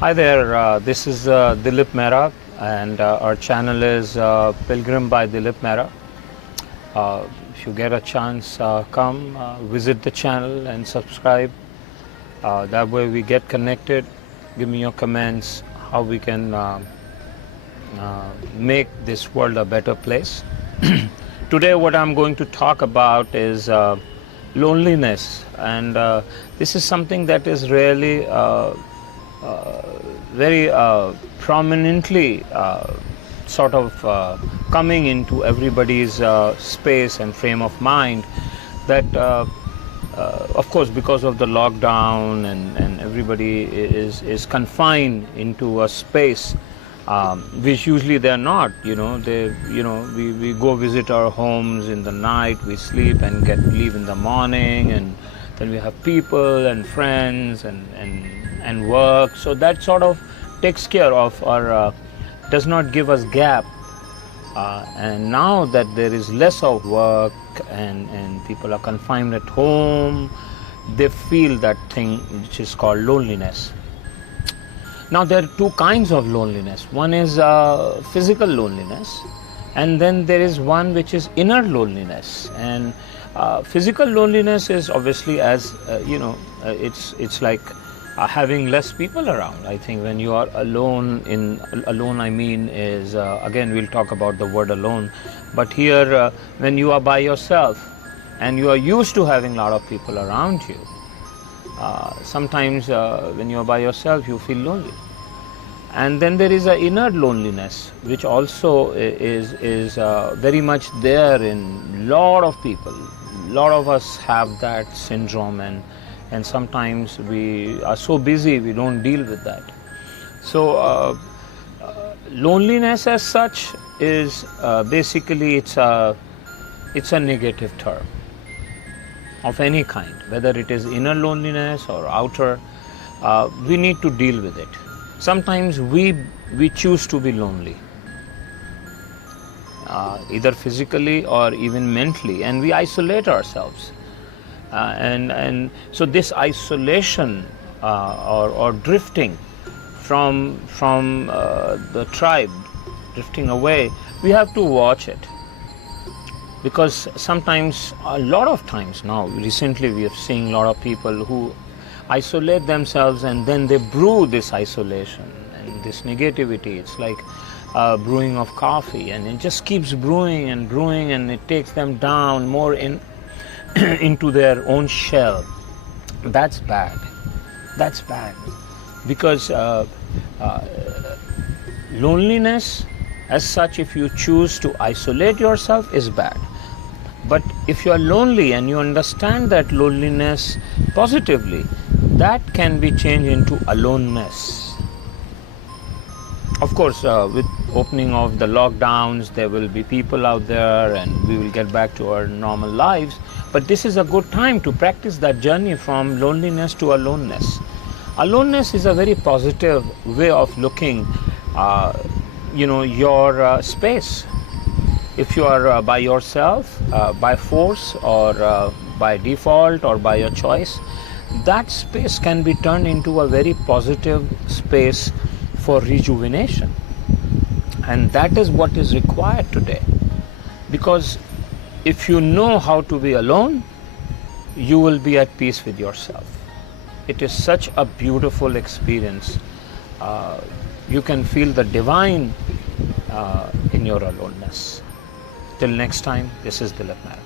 Hi there, this is Dilip Mehra, and our channel is Pilgrim by Dilip Mehra. If you get a chance, come visit the channel and subscribe. That way we get connected. Give me your comments how we can make this world a better place. Today what I'm going to talk about is loneliness, and this is something that is really very prominently sort of coming into everybody's space and frame of mind, that of course because of the lockdown and everybody is confined into a space which usually they're not. We go visit our homes in the night, we sleep and leave in the morning, and then we have people and friends and work, so that sort of takes care of our does not give us gap, and now that there is less of work and people are confined at home, they feel that thing which is called loneliness. Now there are two kinds of loneliness. One is physical loneliness, and then there is one which is inner loneliness. And physical loneliness is obviously, as it's like having less people around. I think when you are alone, I mean is again we'll talk about the word alone, but here when you are by yourself and you are used to having a lot of people around you, sometimes when you are by yourself you feel lonely. And then there is an inner loneliness, which also is very much there in lot of people. Lot of us have that syndrome, and sometimes we are so busy we don't deal with that. So loneliness as such is basically it's a negative term of any kind, whether it is inner loneliness or outer. We need to deal with it. Sometimes we choose to be lonely, either physically or even mentally, and we isolate ourselves. And so this isolation or drifting from the tribe, drifting away, we have to watch it, because sometimes, a lot of times now, recently we have seen a lot of people who isolate themselves, and then they brew this isolation and this negativity. It's like brewing of coffee, and it just keeps brewing and brewing, and it takes them down more into their own shell. That's bad. That's bad, because loneliness as such, if you choose to isolate yourself, is bad. But if you are lonely and you understand that loneliness positively, that can be changed into aloneness. Of course, with opening of the lockdowns, there will be people out there and we will get back to our normal lives. But this is a good time to practice that journey from loneliness to aloneness. Aloneness is a very positive way of looking, your space. If you are by yourself, by force or by default or by your choice, that space can be turned into a very positive space for rejuvenation. And that is what is required today. Because if you know how to be alone, you will be at peace with yourself. It is such a beautiful experience. You can feel the divine in your aloneness. Till next time, this is Dilip Mehra.